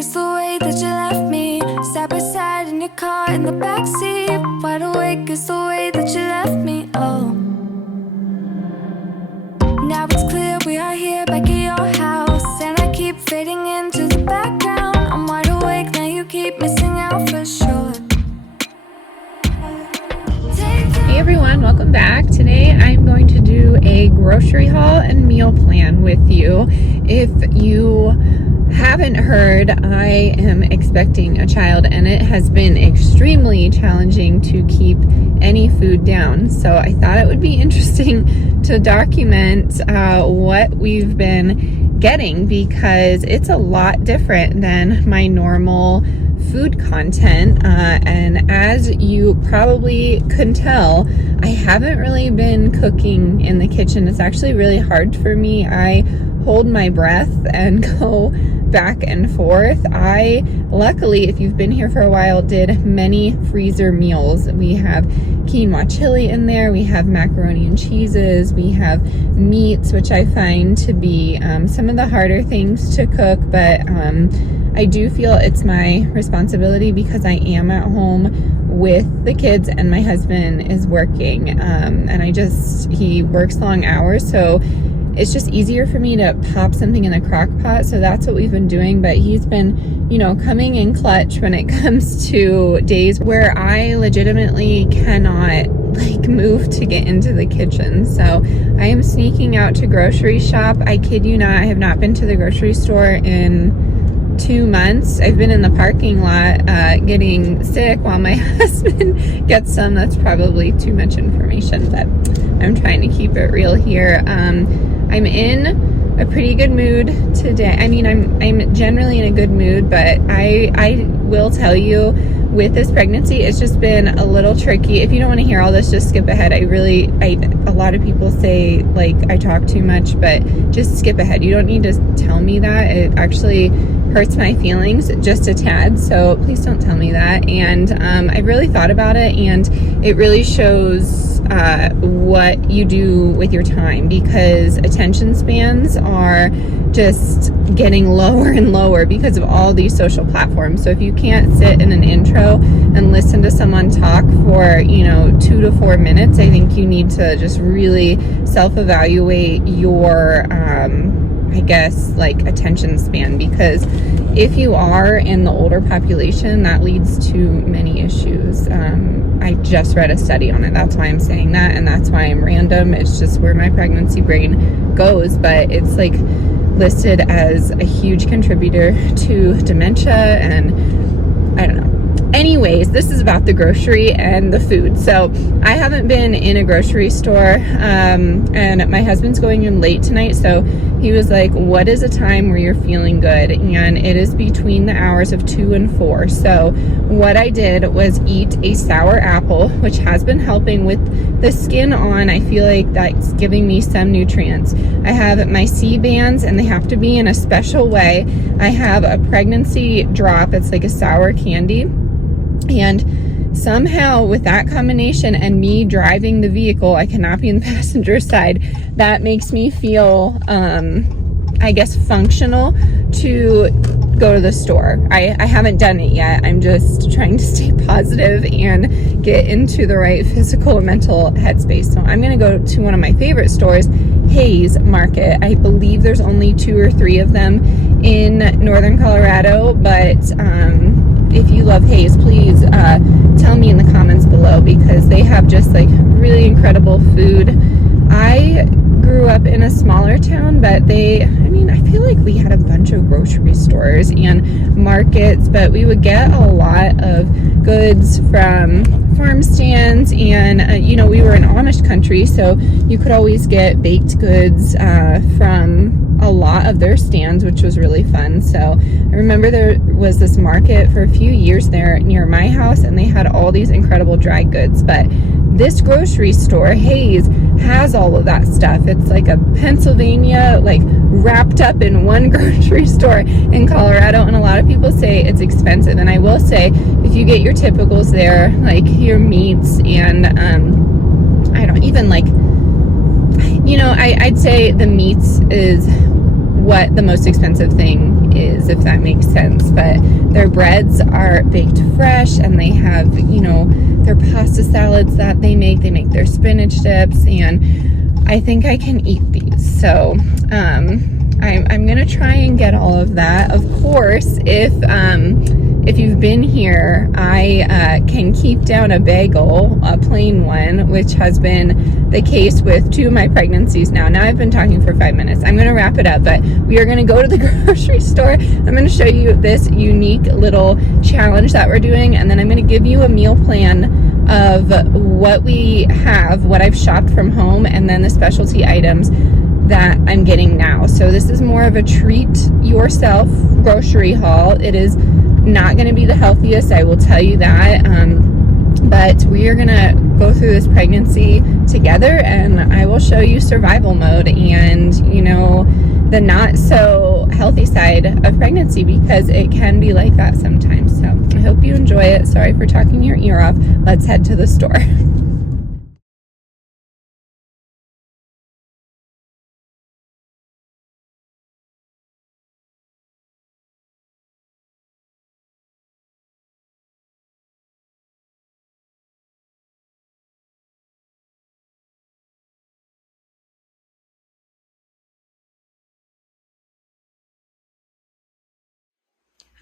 is the way that you left me, side by side in your car in the backseat. Wide awake is the way that you left me, oh. Now it's clear we are here back at your house, and I keep fading into the background. I'm wide awake, now you keep missing out for sure. Hey everyone, welcome back. Today I'm going to do a grocery haul and meal plan with you. If you haven't heard, I am expecting a child and it has been extremely challenging to keep any food down. So I thought it would be interesting to document what we've been getting, because it's a lot different than my normal food content, and as you probably couldn't tell, I haven't really been cooking in the kitchen. It's actually really hard for me. I hold my breath and go back and forth. I luckily, if you've been here for a while, did many freezer meals. We have quinoa chili in there, we have macaroni and cheeses, we have meats, which I find to be some of the harder things to cook, but I do feel it's my responsibility because I am at home with the kids and my husband is working, and he works long hours, so it's just easier for me to pop something in a crock pot. So that's what we've been doing, but he's been, coming in clutch when it comes to days where I legitimately cannot move to get into the kitchen. So I am sneaking out to grocery shop. I kid you not, I have not been to the grocery store in 2 months. I've been in the parking lot getting sick while my husband gets some. That's probably too much information, but I'm trying to keep it real here. I'm in a pretty good mood today. I mean, I'm generally in a good mood, but I will tell you, with this pregnancy, it's just been a little tricky. If you don't want to hear all this, just skip ahead. A lot of people say I talk too much, but just skip ahead. You don't need to tell me that. It actually hurts my feelings just a tad, so please don't tell me that. And I've really thought about it, and it really shows what you do with your time, because attention spans are just getting lower and lower because of all these social platforms. So if you can't sit in an intro and listen to someone talk for 2 to 4 minutes, I think you need to just really self-evaluate your attention span, because if you are in the older population, that leads to many issues. I just read a study on it. That's why I'm saying that, and that's why I'm random. It's just where my pregnancy brain goes, but it's listed as a huge contributor to dementia, and I don't know. Anyways, this is about the grocery and the food. So I haven't been in a grocery store, and my husband's going in late tonight, so he was like, what is a time where you're feeling good? And it is between the hours of 2 and 4. So what I did was eat a sour apple, which has been helping with the skin on. I feel like that's giving me some nutrients. I have my C-bands, and they have to be in a special way. I have a pregnancy drop. It's like a sour candy. And somehow with that combination and me driving the vehicle, I cannot be in the passenger side, that makes me feel, functional to go to the store. I haven't done it yet. I'm just trying to stay positive and get into the right physical and mental headspace. So I'm going to go to one of my favorite stores, Hayes Market. I believe there's only 2 or 3 of them in northern Colorado, but if you love Hayes, please tell me in the comments below, because they have just really incredible food. I grew up in a smaller town, but I feel like we had a bunch of grocery stores and markets, but we would get a lot of goods from farm stands, and we were in Amish country, so you could always get baked goods from a lot of their stands, which was really fun. So I remember there was this market for a few years there near my house, and they had all these incredible dry goods. But this grocery store, Hayes, has all of that stuff. It's like a Pennsylvania, wrapped up in one grocery store in Colorado, and a lot of people say it's expensive. And I will say, if you get your typicals there, your meats and I'd say the meats is what the most expensive thing is, if that makes sense. But their breads are baked fresh, and they have, you know, their pasta salads that they make their spinach dips, and I think I can eat these. So I'm gonna try and get all of that. Of course, if you've been here, I can keep down a bagel, a plain one, which has been the case with 2 of my pregnancies now. Now I've been talking for 5 minutes. I'm gonna wrap it up, but we are gonna go to the grocery store. I'm gonna show you this unique little challenge that we're doing, and then I'm gonna give you a meal plan of what we have, what I've shopped from home, and then the specialty items that I'm getting now. So this is more of a treat yourself grocery haul. It is not going to be the healthiest, I will tell you that, but we are going to go through this pregnancy together, and I will show you survival mode and, you know, the not so healthy side of pregnancy, because it can be like that sometimes. So I hope you enjoy it. Sorry for talking your ear off. Let's head to the store.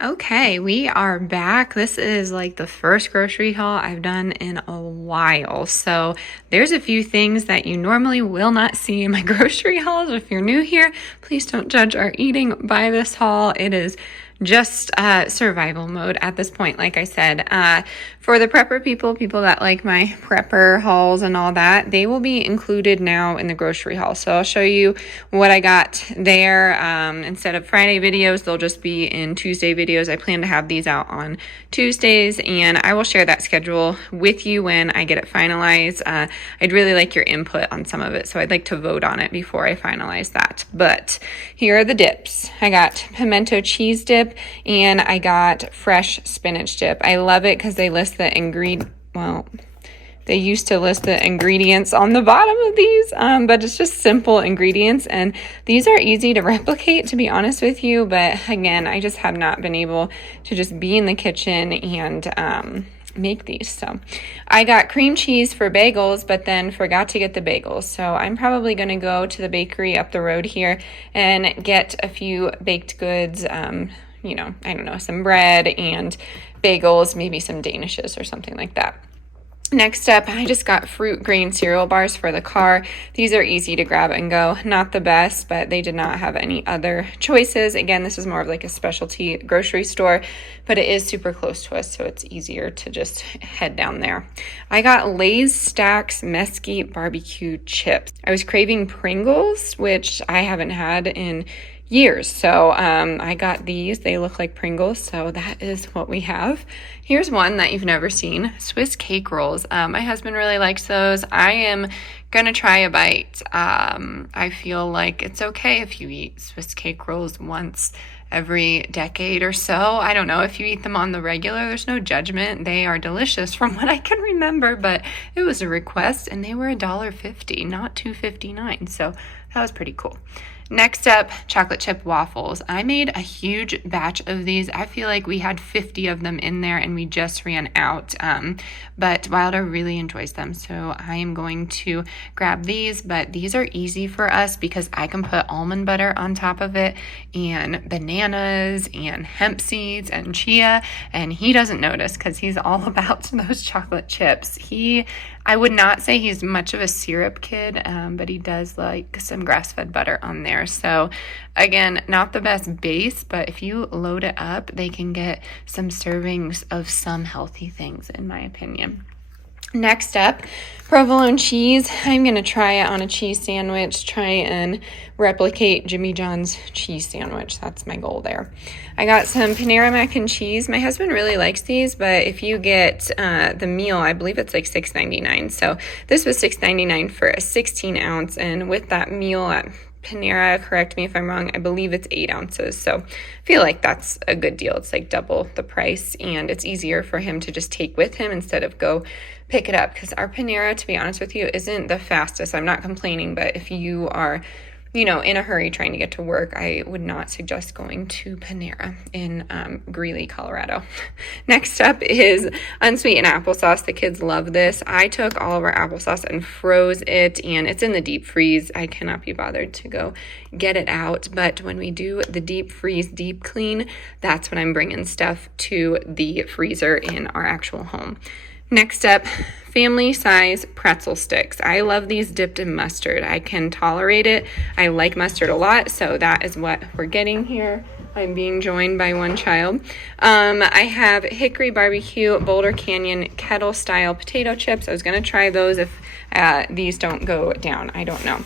Okay, we are back. This is like the first grocery haul I've done in a while. So there's a few things that you normally will not see in my grocery hauls. If you're new here, please don't judge our eating by this haul. It is just survival mode at this point. Like I said, for the prepper people that like my prepper hauls and all that, they will be included now in the grocery haul. So I'll show you what I got there. Instead of Friday videos, they'll just be in Tuesday videos. I plan to have these out on Tuesdays, and I will share that schedule with you when I get it finalized. I'd really like your input on some of it, so I'd like to vote on it before I finalize that. But here are the dips. I got pimento cheese dip, and I got fresh spinach dip. I love it because they list the they used to list the ingredients on the bottom of these, but it's just simple ingredients, and these are easy to replicate, to be honest with you. But again, I just have not been able to just be in the kitchen and make these. So I got cream cheese for bagels, but then forgot to get the bagels. So I'm probably going to go to the bakery up the road here and get a few baked goods, you know, I don't know, some bread and bagels, maybe some Danishes or something like that. Next up, I just got fruit grain cereal bars for the car. These are easy to grab and go. Not the best, but they did not have any other choices. Again, this is more of like a specialty grocery store, but it is super close to us, so it's easier to just head down there. I got Lay's Stacks Mesquite Barbecue Chips. I was craving Pringles, which I haven't had in years. So I got these. They look like Pringles, so that is what we have. Here's one that you've never seen, Swiss cake rolls. My husband really likes those. I am gonna try a bite. I feel like it's okay if you eat Swiss cake rolls once every decade or so. I don't know, if you eat them on the regular, there's no judgment. They are delicious from what I can remember, but it was a request and they were $1.50, not $2.59. So that was pretty cool. Next up, chocolate chip waffles. I made a huge batch of these. I feel like we had 50 of them in there and we just ran out. But Wilder really enjoys them, so I am going to grab these. But these are easy for us because I can put almond butter on top of it and bananas and hemp seeds and chia, and he doesn't notice because he's all about those chocolate chips. I would not say he's much of a syrup kid, but he does like some grass-fed butter on there. So again, not the best base, but if you load it up, they can get some servings of some healthy things, in my opinion. Next up, provolone cheese. I'm going to try it on a cheese sandwich, try and replicate Jimmy John's cheese sandwich. That's my goal there. I got some Panera mac and cheese. My husband really likes these, but if you get the meal, I believe it's like $6.99. So this was $6.99 for a 16 ounce, and with that meal at Panera, correct me if I'm wrong, I believe it's 8 ounces. So I feel like that's a good deal. It's like double the price, and it's easier for him to just take with him instead of go pick it up, because our Panera, to be honest with you, isn't the fastest. I'm not complaining, but if you are in a hurry trying to get to work, I would not suggest going to Panera in Greeley, Colorado. Next up is unsweetened applesauce. The kids love this. I took all of our applesauce and froze it, and it's in the deep freeze. I cannot be bothered to go get it out, but when we do the deep freeze, deep clean, that's when I'm bringing stuff to the freezer in our actual home. Next up, family size pretzel sticks. I love these dipped in mustard. I can tolerate it. I like mustard a lot, so that is what we're getting here. I'm being joined by one child. I have Hickory Barbecue Boulder Canyon kettle style potato chips. I was going to try those if these don't go down. I don't know.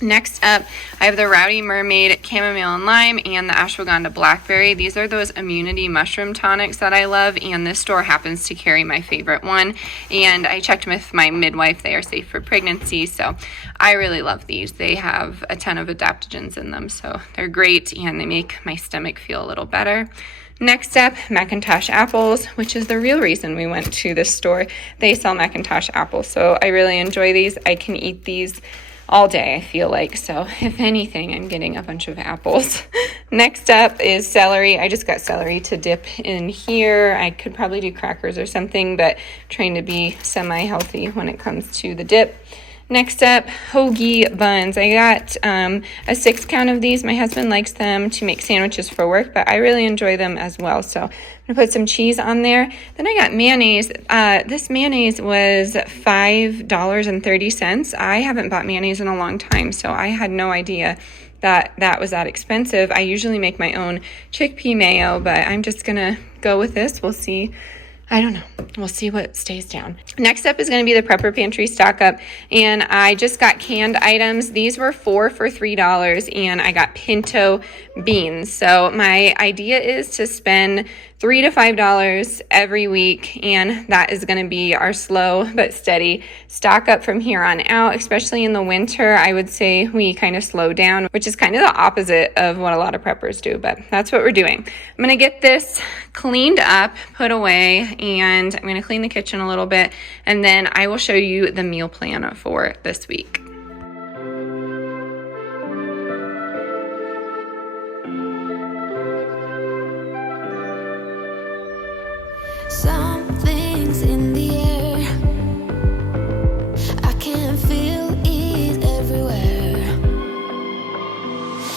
Next up, I have the Rowdy Mermaid Chamomile and Lime and the Ashwagandha Blackberry. These are those immunity mushroom tonics that I love, and this store happens to carry my favorite one. And I checked with my midwife. They are safe for pregnancy, so I really love these. They have a ton of adaptogens in them, so they're great, and they make my stomach feel a little better. Next up, Macintosh apples, which is the real reason we went to this store. They sell Macintosh apples, so I really enjoy these. I can eat these all day, I feel like. So if anything, I'm getting a bunch of apples. Next up is celery. I just got celery to dip in here. I could probably do crackers or something, but trying to be semi-healthy when it comes to the dip. Next up, hoagie buns. I got a 6 count of these. My husband likes them to make sandwiches for work, but I really enjoy them as well. So I'm going to put some cheese on there. Then I got mayonnaise. This mayonnaise was $5.30. I haven't bought mayonnaise in a long time, so I had no idea that was that expensive. I usually make my own chickpea mayo, but I'm just going to go with this. We'll see. I don't know. We'll see what stays down. Next up is going to be the Prepper Pantry stock up, and I just got canned items. These were 4 for $3, and I got pinto beans. So my idea is to spend $3 to $5 every week, and that is going to be our slow but steady stock up from here on out. Especially in the winter, I would say we kind of slow down, which is kind of the opposite of what a lot of preppers do, but that's what we're doing. I'm going to get this cleaned up, put away, and I'm going to clean the kitchen a little bit, and then I will show you the meal plan for this week. Something's in the air. I can feel it everywhere.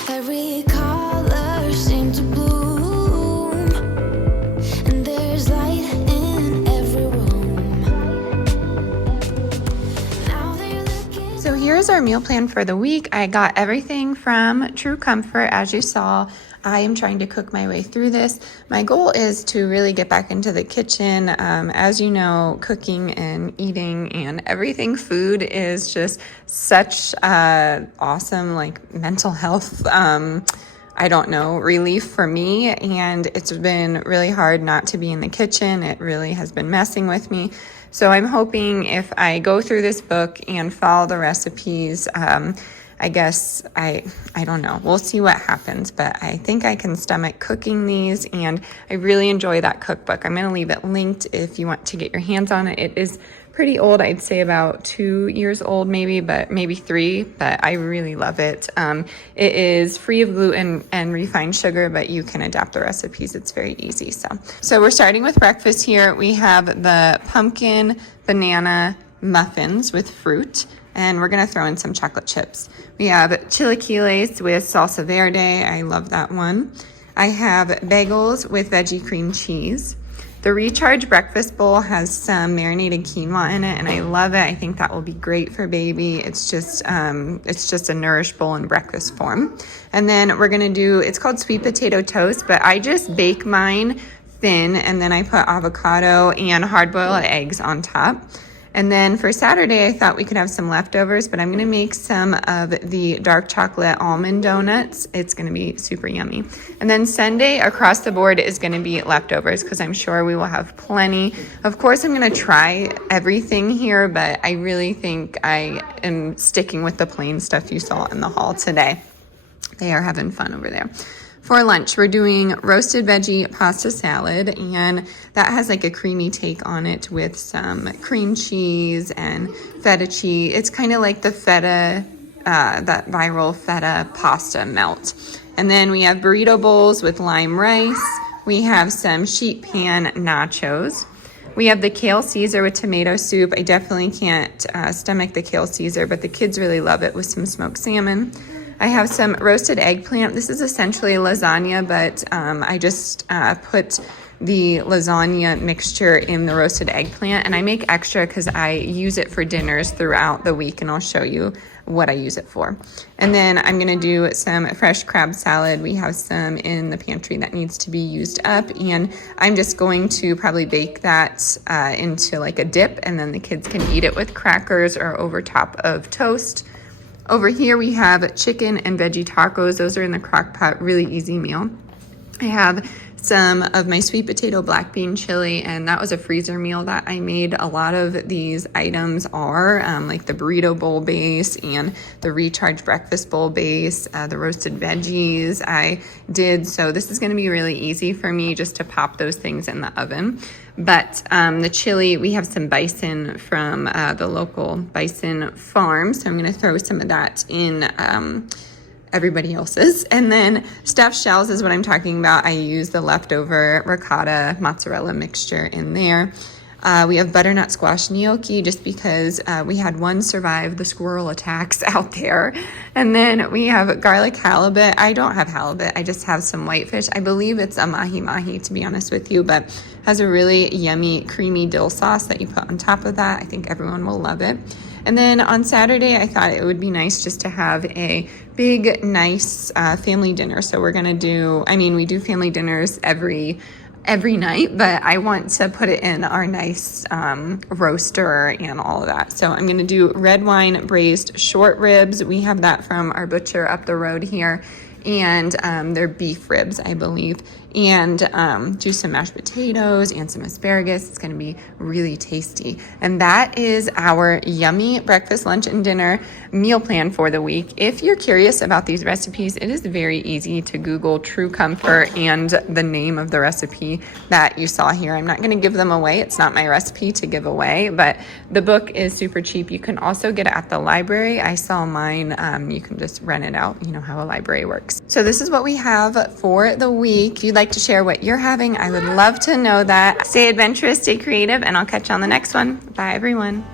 Every color seems to bloom, and there's light in every room. Now they're looking. So here's our meal plan for the week. I got everything from True Comfort, as you saw. I am trying to cook my way through this. My goal is to really get back into the kitchen. As you know, cooking and eating and everything food is just such awesome, mental health, I don't know, relief for me. And it's been really hard not to be in the kitchen. It really has been messing with me. So I'm hoping if I go through this book and follow the recipes, I guess I don't know. We'll see what happens, but I think I can stomach cooking these, and I really enjoy that cookbook. I'm going to leave it linked if you want to get your hands on it. It is pretty old. I'd say about 2 years old maybe, but maybe 3, but I really love it. It is free of gluten and refined sugar, but you can adapt the recipes. It's very easy. So we're starting with breakfast here. We have the pumpkin banana muffins with fruit, and we're going to throw in some chocolate chips. We have chilaquiles with salsa verde. I love that one. I have bagels with veggie cream cheese. The Recharge breakfast bowl has some marinated quinoa in it, and I love it. I think that will be great for baby. It's just a nourished bowl in breakfast form. And then we're going to do, it's called sweet potato toast, but I just bake mine thin, and then I put avocado and hard-boiled eggs on top. And then for Saturday, I thought we could have some leftovers, but I'm going to make some of the dark chocolate almond donuts. It's going to be super yummy. And then Sunday, across the board, is going to be leftovers because I'm sure we will have plenty. Of course, I'm going to try everything here, but I really think I am sticking with the plain stuff you saw in the haul today. They are having fun over there. For lunch, we're doing roasted veggie pasta salad, and that has a creamy take on it with some cream cheese and feta cheese. It's kind of like the feta that viral feta pasta melt. And then we have burrito bowls with lime rice. We have some sheet pan nachos. We have the kale Caesar with tomato soup. I definitely can't stomach the kale Caesar, but the kids really love it with some smoked salmon. I have some roasted eggplant. This is essentially lasagna, but I just put the lasagna mixture in the roasted eggplant, and I make extra because I use it for dinners throughout the week, and I'll show you what I use it for. And then I'm gonna do some fresh crab salad. We have some in the pantry that needs to be used up, and I'm just going to probably bake that into like a dip, and then the kids can eat it with crackers or over top of toast. Over here we have chicken and veggie tacos. Those are in the crock pot, really easy meal. I have some of my sweet potato black bean chili, and that was a freezer meal that I made. A lot of these items are like the burrito bowl base and the recharge breakfast bowl base, the roasted veggies I did. So this is going to be really easy for me just to pop those things in the oven. But the chili, we have some bison from the local bison farm, so I'm going to throw some of that in everybody else's. And then stuffed shells is what I'm talking about. I use the leftover ricotta mozzarella mixture in there. We have butternut squash gnocchi just because we had one survive the squirrel attacks out there. And then we have garlic halibut. I don't have halibut. I just have some whitefish. I believe it's a mahi-mahi, to be honest with you, but has a really yummy creamy dill sauce that you put on top of that. I think everyone will love it. And then on Saturday, I thought it would be nice just to have a big, nice family dinner. So we're gonna do, we do family dinners every night, but I want to put it in our nice roaster and all of that. So I'm gonna do red wine braised short ribs. We have that from our butcher up the road here. And they're beef ribs, I believe, and do some mashed potatoes and some asparagus. It's going to be really tasty. And that is our yummy breakfast, lunch, and dinner meal plan for the week. If you're curious about these recipes, it is very easy to Google True Comfort and the name of the recipe that you saw here. I'm not going to give them away. It's not my recipe to give away, but the book is super cheap. You can also get it at the library. I saw mine. You can just rent it out. You know how a library works. So this is what we have for the week. If you'd like to share what you're having, I would love to know that. Stay adventurous, stay creative, and I'll catch you on the next one. Bye, everyone.